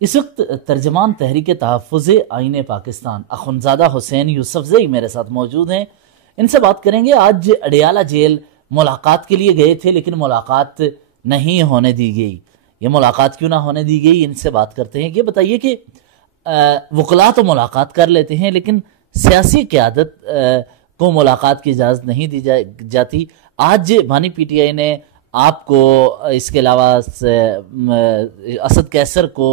اس وقت ترجمان تحریک تحفظ آئین پاکستان اخونزادہ حسین یوسفزئی میرے ساتھ موجود ہیں. ان سے بات کریں گے. آج اڈیالہ جیل ملاقات کے لیے گئے تھے لیکن ملاقات نہیں ہونے دی گئی. یہ ملاقات کیوں نہ ہونے دی گئی، ان سے بات کرتے ہیں. یہ بتائیے کہ وکلاء تو ملاقات کر لیتے ہیں لیکن سیاسی قیادت کو ملاقات کی اجازت نہیں دی جاتی. آج بانی پی ٹی آئی نے آپ کو، اس کے علاوہ اسد کیسر کو،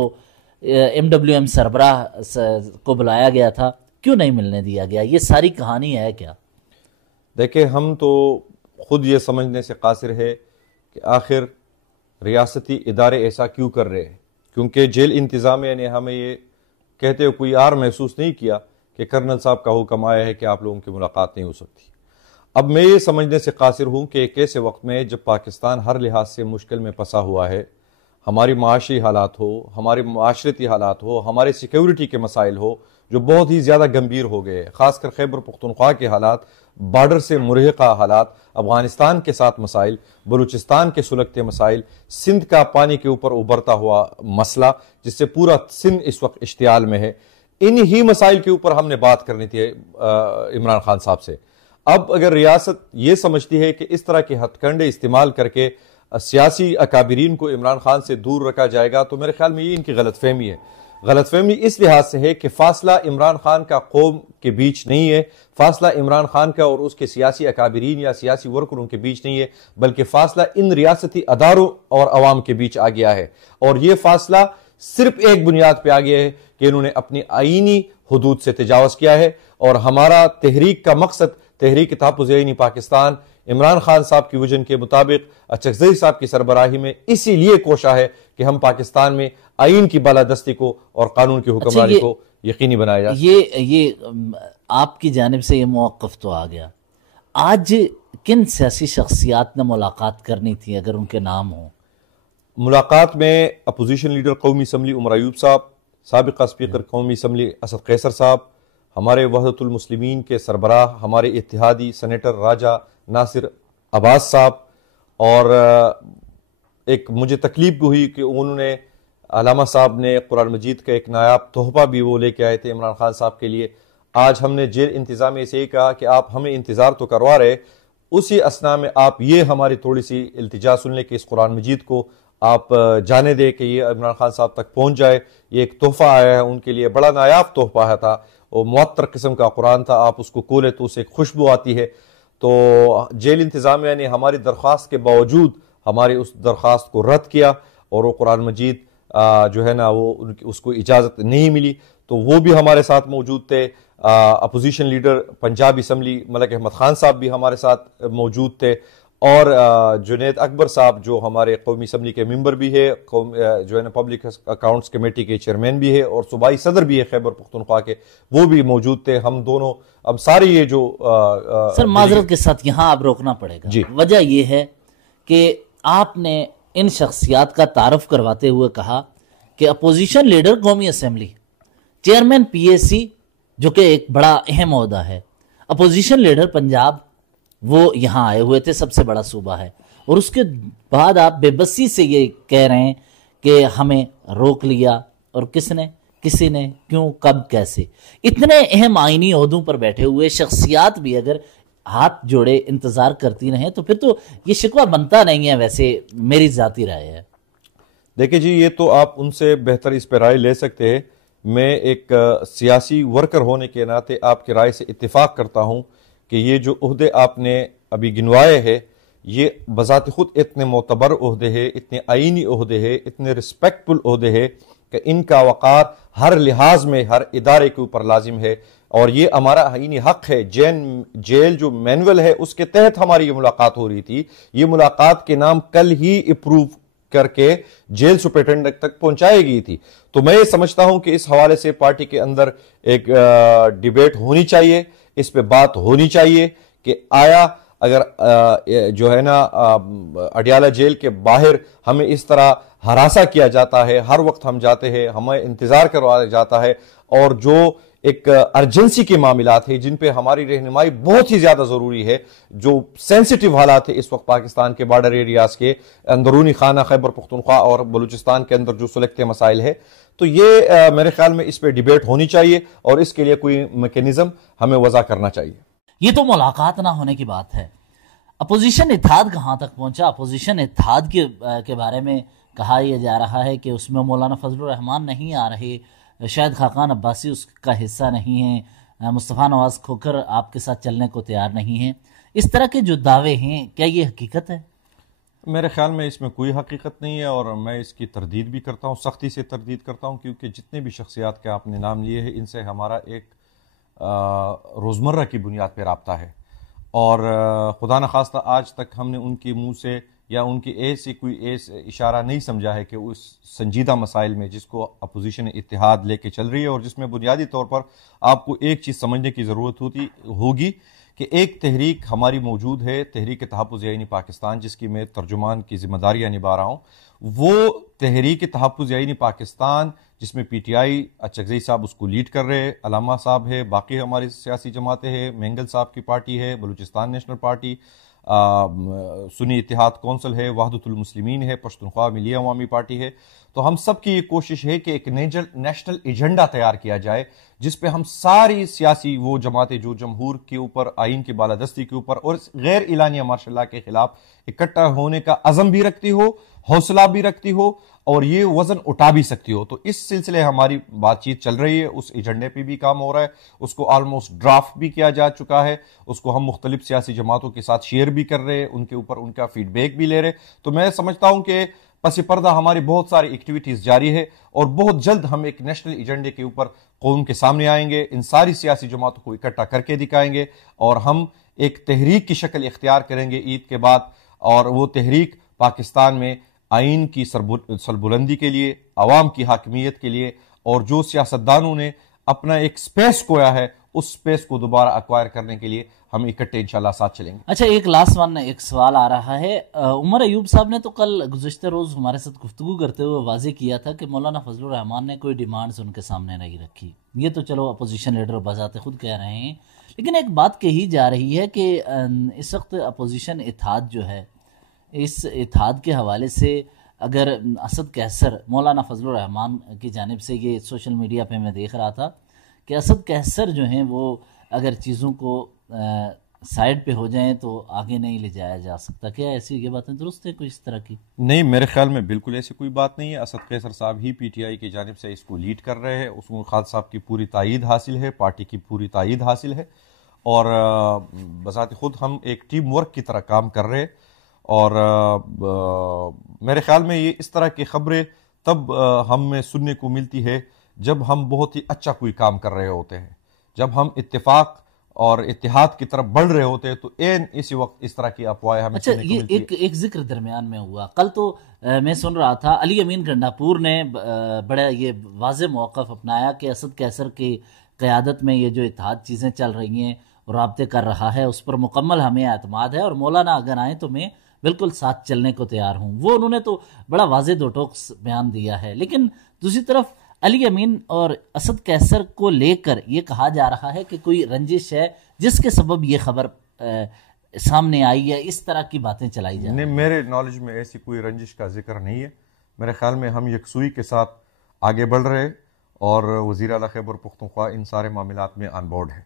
ایم ڈبلیو ایم سربراہ کو بلایا گیا تھا، کیوں نہیں ملنے دیا گیا؟ یہ ساری کہانی ہے کیا؟ دیکھیں، ہم تو خود یہ سمجھنے سے قاصر ہے کہ آخر ریاستی ادارے ایسا کیوں کر رہے ہیں، کیونکہ جیل انتظامیہ نے ہمیں یہ کہتے ہوئے کوئی آر محسوس نہیں کیا کہ کرنل صاحب کا حکم آیا ہے کہ آپ لوگوں کی ملاقات نہیں ہو سکتی. اب میں یہ سمجھنے سے قاصر ہوں کہ ایک ایسے وقت میں جب پاکستان ہر لحاظ سے مشکل میں پھنسا ہوا ہے، ہماری معاشی حالات ہو، ہمارے معاشرتی حالات ہو، ہمارے سیکیورٹی کے مسائل ہو جو بہت ہی زیادہ گمبھیر ہو گئے، خاص کر خیبر پختونخوا کے حالات، بارڈر سے مرہقہ حالات، افغانستان کے ساتھ مسائل، بلوچستان کے سلگتے مسائل، سندھ کا پانی کے اوپر ابھرتا ہوا مسئلہ جس سے پورا سندھ اس وقت اشتعال میں ہے. انہی مسائل کے اوپر ہم نے بات کرنی تھی عمران خان صاحب سے. اب اگر ریاست یہ سمجھتی ہے کہ اس طرح کے ہتھ کنڈے استعمال کر کے سیاسی اکابرین کو عمران خان سے دور رکھا جائے گا تو میرے خیال میں یہ ان کی غلط فہمی ہے. غلط فہمی اس لحاظ سے ہے کہ فاصلہ عمران خان کا قوم کے بیچ نہیں ہے، فاصلہ عمران خان کا اور اس کے سیاسی اکابرین یا سیاسی ورکروں کے بیچ نہیں ہے، بلکہ فاصلہ ان ریاستی اداروں اور عوام کے بیچ آ گیا ہے. اور یہ فاصلہ صرف ایک بنیاد پہ آ گیا ہے کہ انہوں نے اپنی آئینی حدود سے تجاوز کیا ہے. اور ہمارا تحریک کا مقصد، تحریک تحفظ آئین پاکستان، عمران خان صاحب کی ویژن کے مطابق اچکزئی صاحب کی سربراہی میں اسی لیے کوشاں ہے کہ ہم پاکستان میں آئین کی بالادستی کو اور قانون کی حکمرانی کو یقینی بنایا جائے. یہ آپ کی جانب سے یہ موقف تو آ گیا. آج کن سیاسی شخصیات نے ملاقات کرنی تھی اگر ان کے نام ہوں؟ ملاقات میں اپوزیشن لیڈر قومی اسمبلی عمر ایوب صاحب، سابقہ اسپیکر قومی اسمبلی اسد قیصر صاحب، ہمارے وحدت المسلمین کے سربراہ ہمارے اتحادی سینیٹر راجہ ناصر عباس صاحب، اور ایک مجھے تکلیف بھی ہوئی کہ انہوں نے، علامہ صاحب نے قرآن مجید کا ایک نایاب تحفہ بھی وہ لے کے آئے تھے عمران خان صاحب کے لیے. آج ہم نے جیل انتظامیہ سے یہ کہا کہ آپ ہمیں انتظار تو کروا رہے، اسی اثناء میں آپ یہ ہماری تھوڑی سی التجا سن لیں کہ اس قرآن مجید کو آپ جانے دیں کہ یہ عمران خان صاحب تک پہنچ جائے. یہ ایک تحفہ آیا ہے ان کے لیے، بڑا نایاب تحفہ تھا، اور معطر قسم کا قرآن تھا. آپ اس کو کھولے تو اسے ایک خوشبو آتی ہے. تو جیل انتظامیہ نے ہماری درخواست کے باوجود ہماری اس درخواست کو رد کیا، اور وہ قرآن مجید جو ہے نا وہ اس کو اجازت نہیں ملی. تو وہ بھی ہمارے ساتھ موجود تھے. Opposition leader Punjab assembly Malik Ahmad Khan صاحب بھی ہمارے ساتھ موجود تھے، اور جنید اکبر صاحب جو ہمارے قومی اسمبلی کے ممبر بھی ہے، جو ہے نا پبلک اکاؤنٹس کمیٹی کے چیئرمین بھی ہے اور صوبائی صدر بھی ہے خیبر پختونخوا کے، وہ بھی موجود تھے. ہم دونوں اب سارے یہ جو سر معذرت کے ساتھ یہاں اب روکنا پڑے گا. وجہ یہ ہے کہ آپ نے ان شخصیات کا تعارف کرواتے ہوئے کہا کہ اپوزیشن لیڈر قومی اسمبلی، چیئرمین پی اے سی جو کہ ایک بڑا اہم عہدہ ہے، اپوزیشن لیڈر پنجاب وہ یہاں آئے ہوئے تھے، سب سے بڑا صوبہ ہے، اور اس کے بعد آپ بے بسی سے یہ کہہ رہے ہیں کہ ہمیں روک لیا. اور کسی نے کیوں، کب، کیسے؟ اتنے اہم آئینی عہدوں پر بیٹھے ہوئے شخصیات بھی اگر ہاتھ جوڑے انتظار کرتی رہیں تو پھر تو یہ شکوہ بنتا نہیں ہے. ویسے میری ذاتی رائے ہے. دیکھیں جی، یہ تو آپ ان سے بہتر اس پہ رائے لے سکتے ہیں. میں ایک سیاسی ورکر ہونے کے ناطے آپ کی رائے سے اتفاق کرتا ہوں کہ یہ جو عہدے آپ نے ابھی گنوائے ہیں یہ بذات خود اتنے معتبر عہدے ہیں، اتنے آئینی عہدے ہیں، اتنے رسپیکٹفل عہدے ہیں کہ ان کا وقار ہر لحاظ میں ہر ادارے کے اوپر لازم ہے. اور یہ ہمارا آئینی حق ہے. جیل جو مینول ہے اس کے تحت ہماری یہ ملاقات ہو رہی تھی. یہ ملاقات کے نام کل ہی اپروو کر کے جیل سپرنٹینڈنٹ تک پہنچائی گئی تھی. تو میں یہ سمجھتا ہوں کہ اس حوالے سے پارٹی کے اندر ایک ڈیبیٹ ہونی چاہیے، اس پہ بات ہونی چاہیے کہ آیا اگر جو ہے نا اڈیالہ جیل کے باہر ہمیں اس طرح ہراساں کیا جاتا ہے، ہر وقت ہم جاتے ہیں، ہمیں انتظار کروایا جاتا ہے، اور جو ایک ارجنسی کے معاملات ہیں جن پہ ہماری رہنمائی بہت ہی زیادہ ضروری ہے، جو سینسٹیو حالات ہیں اس وقت پاکستان کے بارڈر ایریاز کے اندرونی خانہ خیبر پختونخوا اور بلوچستان کے اندر جو سلگتے مسائل ہے، تو یہ میرے خیال میں اس پہ ڈیبیٹ ہونی چاہیے اور اس کے لیے کوئی میکینزم ہمیں وضع کرنا چاہیے۔ یہ تو ملاقات نہ ہونے کی بات ہے، اپوزیشن اتحاد کہاں تک پہنچا؟ اپوزیشن اتحاد کے بارے میں کہا یہ جا رہا ہے کہ اس میں مولانا فضل الرحمان نہیں آ رہے، شاید خاقان عباسی اس کا حصہ نہیں ہیں، مصطفیٰ نواز کھوکھر آپ کے ساتھ چلنے کو تیار نہیں ہیں، اس طرح کے جو دعوے ہیں کیا یہ حقیقت ہے؟ میرے خیال میں اس میں کوئی حقیقت نہیں ہے، اور میں اس کی تردید بھی کرتا ہوں، سختی سے تردید کرتا ہوں، کیونکہ جتنے بھی شخصیات کے آپ نے نام لیے ہیں ان سے ہمارا ایک روزمرہ کی بنیاد پہ رابطہ ہے، اور خدا نخواستہ آج تک ہم نے ان کے منہ سے یا ان کی ایسی کوئی اشارہ نہیں سمجھا ہے کہ اس سنجیدہ مسائل میں جس کو اپوزیشن اتحاد لے کے چل رہی ہے، اور جس میں بنیادی طور پر آپ کو ایک چیز سمجھنے کی ضرورت ہوگی کہ ایک تحریک ہماری موجود ہے، تحریک تحفظ آئینی پاکستان، جس کی میں ترجمان کی ذمہ داریاں نبھا رہا ہوں۔ وہ تحریک تحفظ آئینی پاکستان جس میں پی ٹی آئی اچکزئی صاحب اس کو لیڈ کر رہے، علامہ صاحب ہے، باقی ہماری سیاسی جماعتیں ہیں، مینگل صاحب کی پارٹی ہے، بلوچستان نیشنل پارٹی، سنی اتحاد کونسل ہے، وحدت المسلمین ہے، پشتونخوا ملی عوامی پارٹی ہے، تو ہم سب کی یہ کوشش ہے کہ ایک نیشنل ایجنڈا تیار کیا جائے جس پہ ہم ساری سیاسی وہ جماعتیں جو جمہور کے اوپر، آئین کی بالادستی کے اوپر اور غیر اعلانیہ مارشل لاء کے خلاف اکٹھا ہونے کا عزم بھی رکھتی ہو، حوصلہ بھی رکھتی ہو، اور یہ وزن اٹھا بھی سکتی ہو۔ تو اس سلسلے ہماری بات چیت چل رہی ہے، اس ایجنڈے پہ بھی کام ہو رہا ہے، اس کو آلموسٹ ڈرافٹ بھی کیا جا چکا ہے، اس کو ہم مختلف سیاسی جماعتوں کے ساتھ شیئر بھی کر رہے ہیں، ان کے اوپر ان کا فیڈ بیک بھی لے رہے۔ تو میں سمجھتا ہوں کہ پس پردہ ہماری بہت ساری ایکٹیویٹیز جاری ہے، اور بہت جلد ہم ایک نیشنل ایجنڈے کے اوپر قوم کے سامنے آئیں گے، ان ساری سیاسی جماعتوں کو اکٹھا کر کے دکھائیں گے، اور ہم ایک تحریک کی شکل اختیار کریں گے عید کے بعد، اور وہ تحریک پاکستان میں آئین کی سربلندی کے لیے، عوام کی حاکمیت کے لیے، اور جو سیاستدانوں نے اپنا ایک سپیس کھویا ہے اس سپیس کو دوبارہ ایکوائر کرنے کے لیے ہم اکٹھے انشاءاللہ ساتھ چلیں گے۔ اچھا، ایک لاسٹ ون ایک سوال آ رہا ہے، عمر ایوب صاحب نے تو کل گزشتہ روز ہمارے ساتھ گفتگو کرتے ہوئے واضح کیا تھا کہ مولانا فضل الرحمان نے کوئی ڈیمانڈز ان کے سامنے نہیں رکھی۔ یہ تو چلو اپوزیشن لیڈر بذات خود کہہ رہے ہیں، لیکن ایک بات کہی جا رہی ہے کہ اس وقت اپوزیشن اتحاد جو ہے، اس اتحاد کے حوالے سے اگر اسد کیسر مولانا فضل الرحمان کی جانب سے، یہ سوشل میڈیا پہ میں دیکھ رہا تھا کہ اسد کیسر جو ہیں وہ اگر چیزوں کو سائڈ پہ ہو جائیں تو آگے نہیں لے جایا جا سکتا، کیا ایسی یہ باتیں درست ہے کوئی اس طرح کی؟ نہیں، میرے خیال میں بالکل ایسی کوئی بات نہیں ہے۔ اسد قیصر صاحب ہی پی ٹی آئی کی جانب سے اس کو لیڈ کر رہے ہیں، اس کو خالد صاحب کی پوری تائید حاصل ہے، پارٹی کی پوری تائید حاصل ہے، اور بذات خود ہم ایک ٹیم ورک کی طرح کام کر رہے ہیں، اور میرے خیال میں یہ اس طرح کی خبریں تب ہمیں سننے کو ملتی ہے جب ہم بہت ہی اچھا کوئی کام کر رہے ہوتے ہیں، جب ہم اتفاق اور اتحاد کی طرف بڑھ رہے ہوتے ہیں، تو اسی وقت اس طرح کی افواہیں ہمیں سننے کو ملتی ہے۔ ایک ذکر درمیان میں ہوا کل، تو میں سن رہا تھا علی امین گنڈاپور نے بڑا یہ واضح موقف اپنایا کہ اسد کیسر کی قیادت میں یہ جو اتحاد چیزیں چل رہی ہیں اور رابطے کر رہا ہے اس پر مکمل ہمیں اعتماد ہے، اور مولانا اگر آئیں تو میں بالکل ساتھ چلنے کو تیار ہوں۔ وہ انہوں نے تو بڑا واضح دو ٹوک بیان دیا ہے، لیکن دوسری طرف علی امین اور اسد کیسر کو لے کر یہ کہا جا رہا ہے کہ کوئی رنجش ہے جس کے سبب یہ خبر سامنے آئی ہے، اس طرح کی باتیں چلائی جا رہی ہیں۔ میرے نالج میں ایسی کوئی رنجش کا ذکر نہیں ہے، میرے خیال میں ہم یکسوئی کے ساتھ آگے بڑھ رہے، اور وزیر اعلیٰ خیبر پختونخوا ان سارے معاملات میں آن بورڈ ہے۔